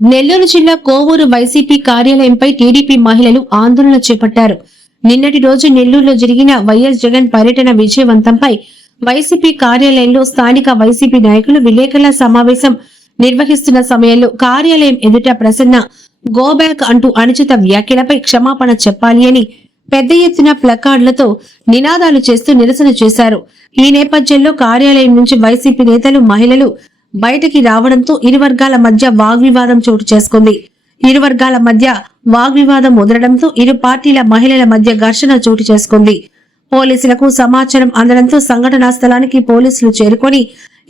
నెల్లూరు జిల్లా Kovur YCP కార్యాలయంపై TDP మహిళలు ఆందోళన చేపట్టారు. నిన్నటి రోజు నెల్లూరులో జరిగిన వైఎస్ జగన్ పర్యటన విజయవంతంపై వైసీపీ కార్యాలయంలో స్థానిక వైసీపీ నాయకులు విలేకరుల సమావేశం నిర్వహిస్తున్న సమయంలో కార్యాలయం ఎదుట ప్రసన్న గోబ్యాక్ అంటూ అనుచిత వ్యాఖ్యలపై క్షమాపణ చెప్పాలి అని పెద్ద ఎత్తున ప్లకార్డులతో నినాదాలు చేస్తూ నిరసన చేశారు. ఈ నేపథ్యంలో కార్యాలయం నుంచి వైసీపీ నేతలు మహిళలు బయటికి రావడంతో ఇరు వర్గాల మధ్య వాగ్వివాదం చోటు చేసుకుంది. ఇరు వర్గాల మధ్య వాగ్వివాదం ముదరడంతో ఇరు పార్టీల మహిళల మధ్య ఘర్షణ చోటు చేసుకుంది. పోలీసులకు సమాచారం అందడంతో సంఘటనా స్థలానికి పోలీసులు చేరుకొని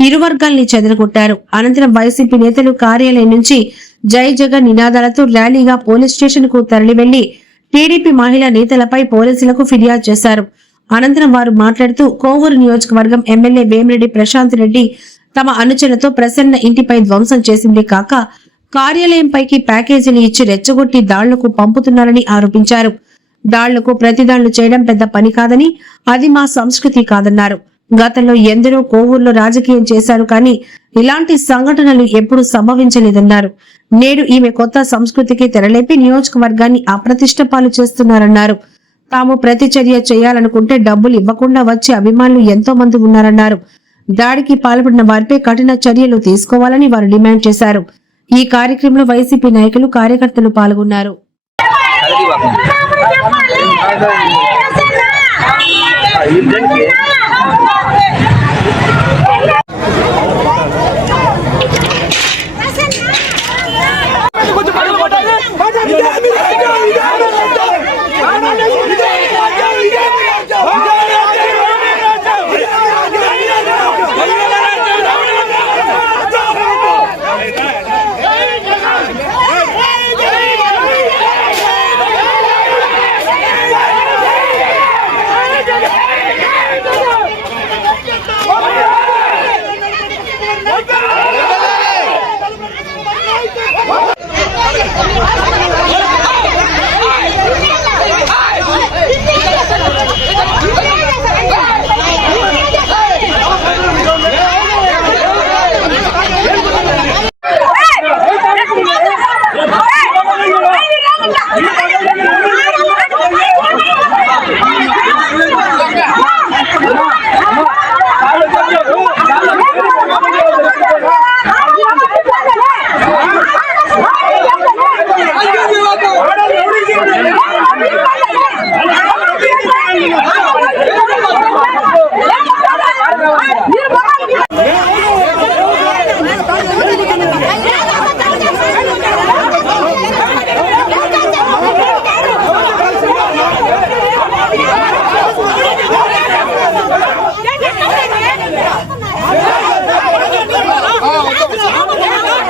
ఇరు వర్గాల్ని చెదరగొట్టారు. అనంతరం వైసీపీ నేతలు కార్యాలయం నుంచి జై జగన్ నినాదాలతో ర్యాలీగా పోలీస్ స్టేషన్కు తరలి వెళ్ళి టీడీపీ మహిళా నేతలపై పోలీసులకు ఫిర్యాదు చేశారు. అనంతరం వారు మాట్లాడుతూ కోవూరు నియోజకవర్గం ఎమ్మెల్యే వేమిరెడ్డి ప్రశాంత్ రెడ్డి తమ అనుచరులతో ప్రసన్న ఇంటిపై ధ్వంసం చేసిందే కాక కార్యాలయంపైకి ప్యాకేజీలు ఇచ్చి రెచ్చగొట్టి దాళ్ళకు పంపుతున్నారని ఆరోపించారు. దాళ్ళకు ప్రతిదాళ్ళు చేయడం పెద్ద పని కాదని అది మా సంస్కృతి కాదన్నారు. గతంలో ఎందరో కోవూరులో రాజకీయం చేశారు కానీ ఇలాంటి సంఘటనలు ఎప్పుడూ సంభవించలేదన్నారు. నేడు ఈమె కొత్త సంస్కృతికి తెరలేపి నియోజకవర్గాన్ని అప్రతిష్ట పాలు చేస్తున్నారన్నారు. తాము ప్రతిచర్య చేయాలనుకుంటే డబ్బులు ఇవ్వకుండా వచ్చే అభిమానులు ఎంతో మంది ఉన్నారన్నారు. దాడికి పాల్పడిన వారిపై కఠిన చర్యలు తీసుకోవాలని వారు డిమాండ్ చేశారు. ఈ కార్యక్రమంలో వైసీపీ నాయకులు కార్యకర్తలు పాల్గొన్నారు. ఆ, చెయ్యదు ఇది మా శాంతంగా ఉండాలని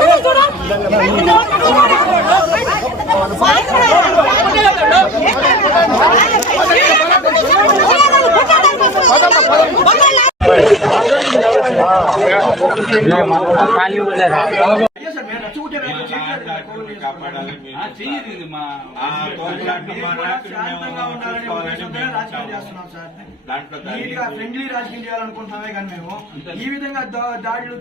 ఉద్దేశంతోనే రాజకీయం చేస్తున్నాం సార్ దాంట్లో ఫ్రెండ్లీ రాజకీయం చేయాలనుకుంటున్నామే కానీ మేము ఈ విధంగా దాడులు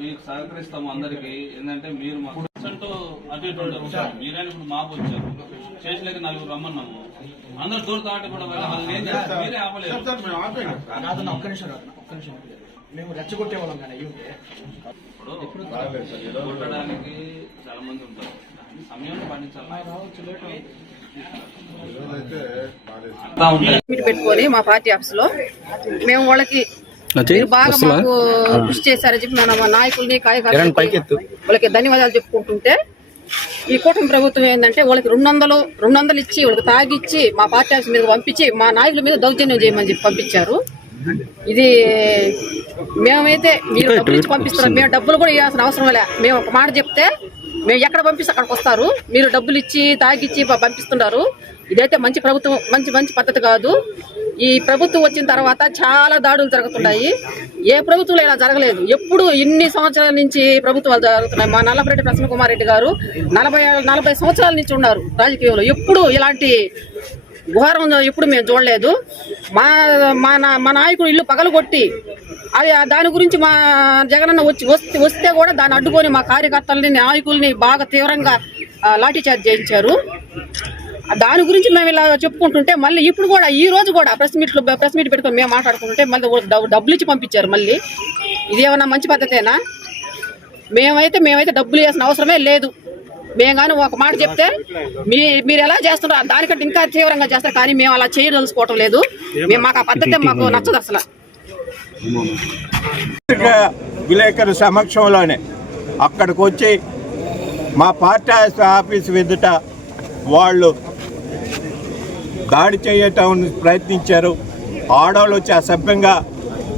మీకు సహకరిస్తాము అందరికి ఏంటంటే మీరు మా పర్సెంట్ అటు ఇటు మీరైనా ఇప్పుడు మాపు వచ్చారు స్టేషన్లకి నలుగురు రమ్మన్నాము అందరు దూరతో ఆట కూడా వెళ్ళి వాళ్ళని ఏం చేస్తారు? మీరే ఆపలేదు రాదన్న ఒక్క నిమిషం రాదన్న ఒక్క నిమిషం మేము రెచ్చగొట్టే వాళ్ళం కానీ అయ్యి ఉంటే ఇప్పుడు కొట్టడానికి చాలా మంది ఉంటారు. మీట్ పెట్టుకొని మా పార్టీ ఆఫీస్లో మేము వాళ్ళకి మీరు బాగా మాకు కృషి చేశారని చెప్పి మన నాయకుల్ని కార్యకర్తలు వాళ్ళకి ధన్యవాదాలు చెప్పుకుంటుంటే ఈ కూటమి ప్రభుత్వం ఏంటంటే వాళ్ళకి రెండు వందలు రెండు వందలు ఇచ్చి వాళ్ళకి తాగిచ్చి మా పార్టీ ఆఫీస్ మీద పంపించి మా నాయకుల మీద దౌర్జన్యం చేయమని చెప్పి పంపించారు. ఇది మేమైతే మీరు డబ్బులు ఇచ్చి పంపిస్తున్నారు మేము డబ్బులు కూడా ఇవ్వాల్సిన అవసరం లే. మేము ఒక మాట చెప్తే మేము ఎక్కడ పంపిస్తే అక్కడికి వస్తారు. మీరు డబ్బులు ఇచ్చి తాగిచ్చి పంపిస్తున్నారు. ఇదైతే మంచి ప్రభుత్వం మంచి మంచి పద్ధతి కాదు. ఈ ప్రభుత్వం వచ్చిన తర్వాత చాలా దాడులు జరుగుతున్నాయి. ఏ ప్రభుత్వంలో ఇలా జరగలేదు. ఎప్పుడు ఇన్ని సంవత్సరాల నుంచి ప్రభుత్వాలు జరుగుతున్నాయి. మా నల్లపరెడ్డి ప్రసన్న కుమార్ రెడ్డి గారు నలభై నలభై సంవత్సరాల నుంచి ఉన్నారు రాజకీయంలో. ఎప్పుడు ఇలాంటి ఘోరం ఎప్పుడు మేము చూడలేదు. మా మా నా- మా నాయకుడు ఇల్లు పగలగొట్టి అది దాని గురించి మా జగనన్న వచ్చి వస్తే వస్తే కూడా దాన్ని అడ్డుకొని మా కార్యకర్తలని నాయకుల్ని బాగా తీవ్రంగా లాఠీచార్జ్ లాఠీ చార్జ్ చేయించారు. దాని గురించి మేము ఇలా చెప్పుకుంటుంటే మళ్ళీ ఇప్పుడు కూడా ఈ రోజు కూడా ప్రెస్ మీట్లు ప్రెస్ మీట్ పెట్టుకొని మేము మాట్లాడుకుంటుంటే మళ్ళీ డబ్బులు ఇచ్చి పంపించారు మళ్ళీ. ఇది ఏమన్నా మంచి పద్ధతేనా? మేమైతే మేమైతే డబ్బులు వేసిన అవసరమే లేదు. మేము కానీ ఒక మాట చెప్తే మీ మీరు ఎలా చేస్తున్నారు దానికంటే ఇంకా తీవ్రంగా చేస్తారు. కానీ మేము అలా చేయదలుచుకోవటం లేదు. మేము మాకు ఆ పద్ధతి మాకు నచ్చదు అసలు. విలేకరు సమక్షంలోనే అక్కడికి వచ్చి మా పార్టీ ఆఫీస్ ఎదుట వాళ్ళు దాడి చేయటం ప్రయత్నించారు. ఆడవాళ్ళు వచ్చి అసభ్యంగా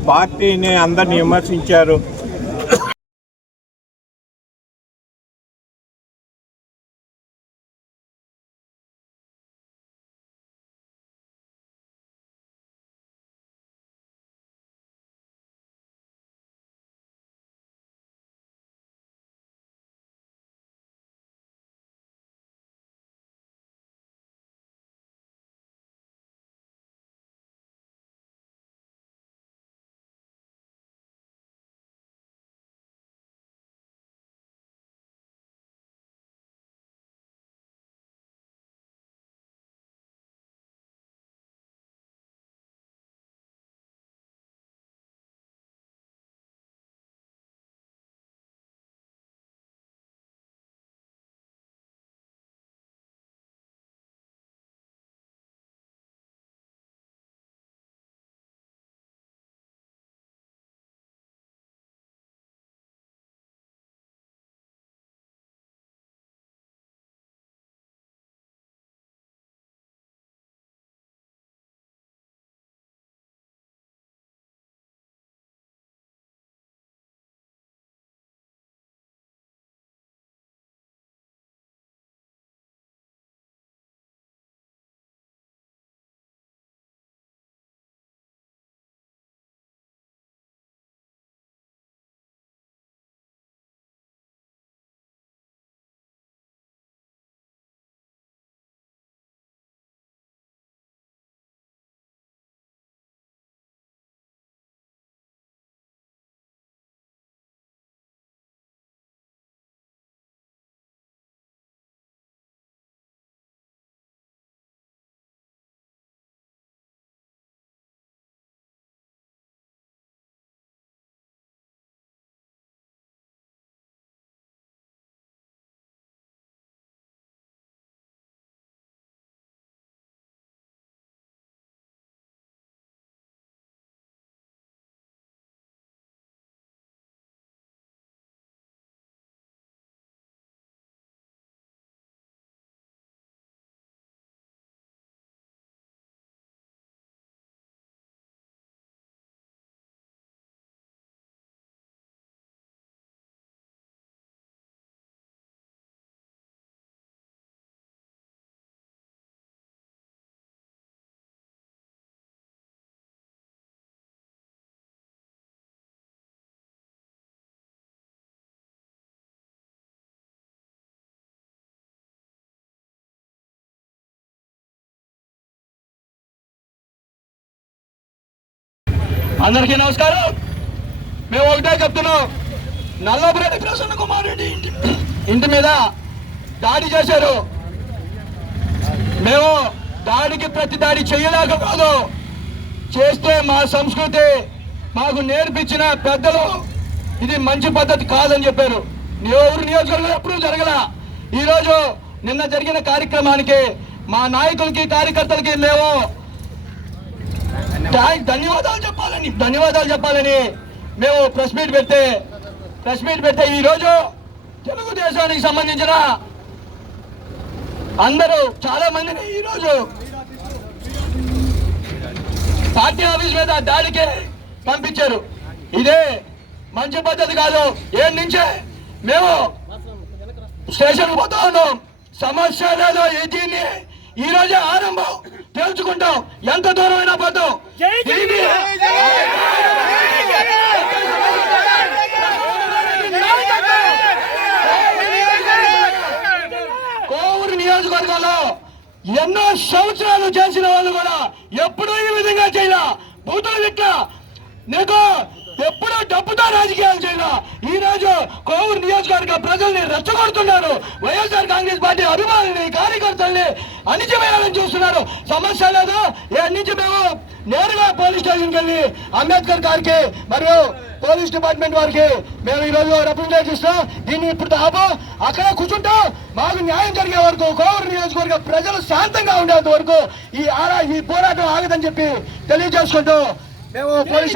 పార్టీని అందరిని విమర్శించారు. అందరికీ నమస్కారం. మేము ఒకటే చెప్తున్నాం. నల్లబురెడ్డి ప్రసన్న కుమార్ రెడ్డి ఇంటి ఇంటి మీద దాడి చేశారు. మేము దాడికి ప్రతి దాడి చేయలేక కాదు చేస్తే మా సంస్కృతి మాకు నేర్పించిన పెద్దలు ఇది మంచి పద్ధతి కాదని చెప్పారు. ఎవరు నియోజకవర్గం ఎప్పుడూ జరగల. ఈరోజు నిన్న జరిగిన కార్యక్రమానికి మా నాయకులకి కార్యకర్తలకి మేము ధన్యవాదాలు చెప్పాలని ధన్యవాదాలు చెప్పాలని మేము ప్రెస్ మీట్ పెడితే ప్రెస్ మీట్ పెడితే ఈరోజు తెలుగుదేశానికి సంబంధించిన అందరూ చాలా మందిని ఈ రోజు పార్టీ ఆఫీస్ మీద దాడికి పంపించారు. ఇదే మంచి పద్ధతి కాదు. ఏం నుంచే మేము స్టేషన్ పోతా ఉన్నాం. సమస్య లేదు ఈ దీన్ని ఈ రోజే ఆరంభం. తెలుసుకుంటాం ఎంత దూరమైనా పోతాం. దీన్ని- కోవూరు నియోజకవర్గంలో ఎన్నో సంవత్సరాలు చేసిన వాళ్ళు కూడా ఎప్పుడూ ఈ విధంగా చేయాల. బూతులు తిట్టా నీకు ఎప్పుడూ డబ్బుతో రాజకీయాలు చేయాల. ఈ రోజు కోవూరు నియోజకవర్గ ప్రజల్ని రెచ్చగొడుతున్నారు. వైఎస్ఆర్ కాంగ్రెస్ పార్టీ అభిమానుల్ని కార్యకర్తల్ని అణిచివేయాలని చూస్తున్నారు. సమస్య లేదు? ఏ మేము నేరుగా పోలీస్ స్టేషన్కి వెళ్ళి అంబేద్కర్ గారికి మరియు పోలీస్ డిపార్ట్మెంట్ వారికి మేము ఈ రోజు రిప్రజెంటేషన్ ఇస్తాం. దీన్ని ఇప్పుడు ఆపు. అక్కడ కూర్చుంటూ. మాకు న్యాయం జరిగే వరకు కోవూరు నియోజకవర్గ ప్రజలు శాంతంగా ఉండేంత వరకు ఈ ఆరా ఈ పోరాటం ఆగదని చెప్పి తెలియజేసుకుంటూ మేము పోలీస్